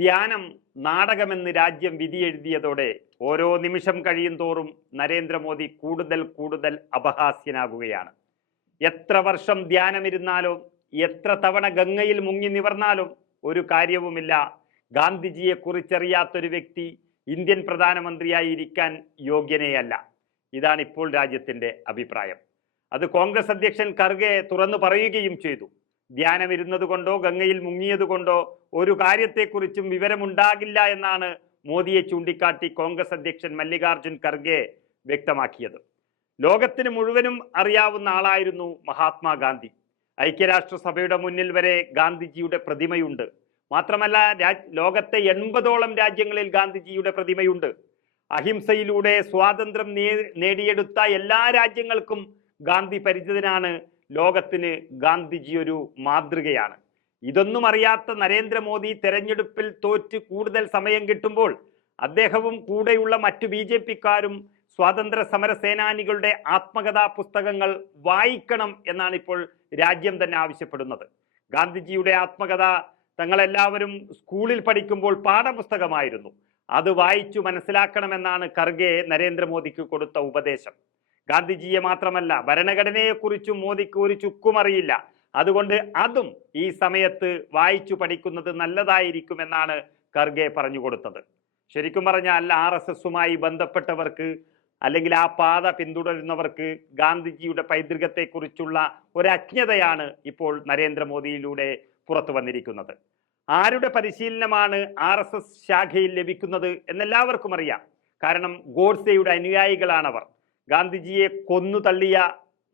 ധ്യാനം നാടകമെന്ന് രാജ്യം വിധിയെഴുതിയതോടെ ഓരോ നിമിഷം കഴിയും തോറും നരേന്ദ്രമോദി കൂടുതൽ കൂടുതൽ അപഹാസ്യനാകുകയാണ്. എത്ര വർഷം ധ്യാനമിരുന്നാലും എത്ര തവണ ഗംഗയിൽ മുങ്ങി നിവർന്നാലും ഒരു കാര്യവുമില്ല. ഗാന്ധിജിയെ കുറിച്ചറിയാത്തൊരു വ്യക്തി ഇന്ത്യൻ പ്രധാനമന്ത്രിയായി ഇരിക്കാൻ യോഗ്യനേയല്ല. ഇതാണ് ഇപ്പോൾ രാജ്യത്തിന്റെ അഭിപ്രായം. അത് കോൺഗ്രസ് അധ്യക്ഷൻ ഖർഗെ തുറന്നു പറയുകയും ചെയ്തു. ധ്യാനമിരുന്നത് കൊണ്ടോ ഗംഗയിൽ മുങ്ങിയത് കൊണ്ടോ ഒരു കാര്യത്തെക്കുറിച്ചും വിവരമുണ്ടാകില്ല എന്നാണ് മോദിയെ ചൂണ്ടിക്കാട്ടി കോൺഗ്രസ് അധ്യക്ഷൻ മല്ലികാർജുൻ ഖർഗെ വ്യക്തമാക്കിയത്. ലോകത്തിന് മുഴുവനും അറിയാവുന്ന ആളായിരുന്നു മഹാത്മാഗാന്ധി. ഐക്യരാഷ്ട്രസഭയുടെ മുന്നിൽ വരെ ഗാന്ധിജിയുടെ പ്രതിമയുണ്ട്. മാത്രമല്ല, ലോകത്തെ 80ഓളം രാജ്യങ്ങളിൽ ഗാന്ധിജിയുടെ പ്രതിമയുണ്ട്. അഹിംസയിലൂടെ സ്വാതന്ത്ര്യം നേടിയെടുത്ത എല്ലാ രാജ്യങ്ങൾക്കും ഗാന്ധി പരിചിതനാണ്. ലോകത്തിന് ഗാന്ധിജി ഒരു മാതൃകയാണ്. ഇതൊന്നും അറിയാത്ത നരേന്ദ്രമോദി തെരഞ്ഞെടുപ്പിൽ തോറ്റ് കൂടുതൽ സമയം കിട്ടുമ്പോൾ അദ്ദേഹവും കൂടെയുള്ള മറ്റു BJP-ക്കാരും സ്വാതന്ത്ര്യ സമര സേനാനികളുടെ ആത്മകഥാ പുസ്തകങ്ങൾ വായിക്കണം എന്നാണ് ഇപ്പോൾ രാജ്യം തന്നെ ആവശ്യപ്പെടുന്നത്. ഗാന്ധിജിയുടെ ആത്മകഥ തങ്ങളെല്ലാവരും സ്കൂളിൽ പഠിക്കുമ്പോൾ പാഠപുസ്തകമായിരുന്നു. അത് വായിച്ചു മനസ്സിലാക്കണമെന്നാണ് ഖർഗെ നരേന്ദ്രമോദിക്ക് കൊടുത്ത ഉപദേശം. ഗാന്ധിജിയെ മാത്രമല്ല, ഭരണഘടനയെക്കുറിച്ചും മോദിക്ക് ഒരു ചുക്കും അറിയില്ല. അതുകൊണ്ട് അതും ഈ സമയത്ത് വായിച്ചു പഠിക്കുന്നത് നല്ലതായിരിക്കുമെന്നാണ് ഖർഗെ പറഞ്ഞു കൊടുത്തത്. ശരിക്കും പറഞ്ഞാൽ RSSുമായി ബന്ധപ്പെട്ടവർക്ക് അല്ലെങ്കിൽ ആ പാത പിന്തുടരുന്നവർക്ക് ഗാന്ധിജിയുടെ പൈതൃകത്തെക്കുറിച്ചുള്ള ഒരു അജ്ഞതയാണ് ഇപ്പോൾ നരേന്ദ്രമോദിയിലൂടെ പുറത്തു വന്നിരിക്കുന്നത്. ആരുടെ പരിശീലനമാണ് RSS ശാഖയിൽ ലഭിക്കുന്നത് എന്നെല്ലാവർക്കും അറിയാം. കാരണം ഗോഡ്സെയുടെ അനുയായികളാണവർ. ഗാന്ധിജിയെ കൊന്നു തള്ളിയ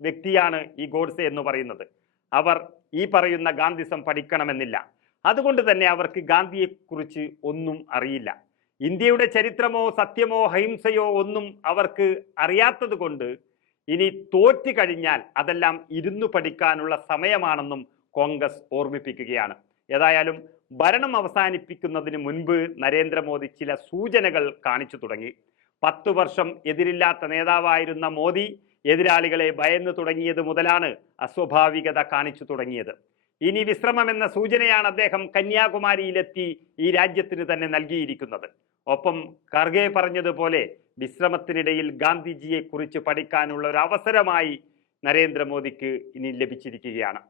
വ്യക്തിയാണ് ഈ ഗോഡ്സെ എന്ന് പറയുന്നത്. അവർ ഈ പറയുന്ന ഗാന്ധിസം പഠിക്കണമെന്നില്ല. അതുകൊണ്ട് തന്നെ അവർക്ക് ഗാന്ധിയെക്കുറിച്ച് ഒന്നും അറിയില്ല. ഇന്ത്യയുടെ ചരിത്രമോ സത്യമോ അഹിംസയോ ഒന്നും അവർക്ക് അറിയാത്തത് കൊണ്ട് ഇനി തോറ്റു കഴിഞ്ഞാൽ അതെല്ലാം ഇരുന്നു പഠിക്കാനുള്ള സമയമാണെന്നും കോൺഗ്രസ് ഓർമ്മിപ്പിക്കുകയാണ്. ഏതായാലും ഭരണം അവസാനിപ്പിക്കുന്നതിന് മുൻപ് നരേന്ദ്രമോദി ചില സൂചനകൾ കാണിച്ചു തുടങ്ങി. 10 വർഷം എതിരില്ലാത്ത നേതാവായിരുന്ന മോദി എതിരാളികളെ ഭയന്നു തുടങ്ങിയത് മുതലാണ് അസ്വാഭാവികത കാണിച്ചു തുടങ്ങിയത്. ഇനി വിശ്രമമെന്ന സൂചനയാണ് അദ്ദേഹം കന്യാകുമാരിയിലെത്തി ഈ രാജ്യത്തിന് തന്നെ നൽകിയിരിക്കുന്നത്. ഒപ്പം ഖർഗെ പറഞ്ഞതുപോലെ വിശ്രമത്തിനിടയിൽ ഗാന്ധിജിയെ കുറിച്ച് പഠിക്കാനുള്ള ഒരു അവസരമായി നരേന്ദ്രമോദിക്ക് ഇനി ലഭിച്ചിരിക്കുകയാണ്.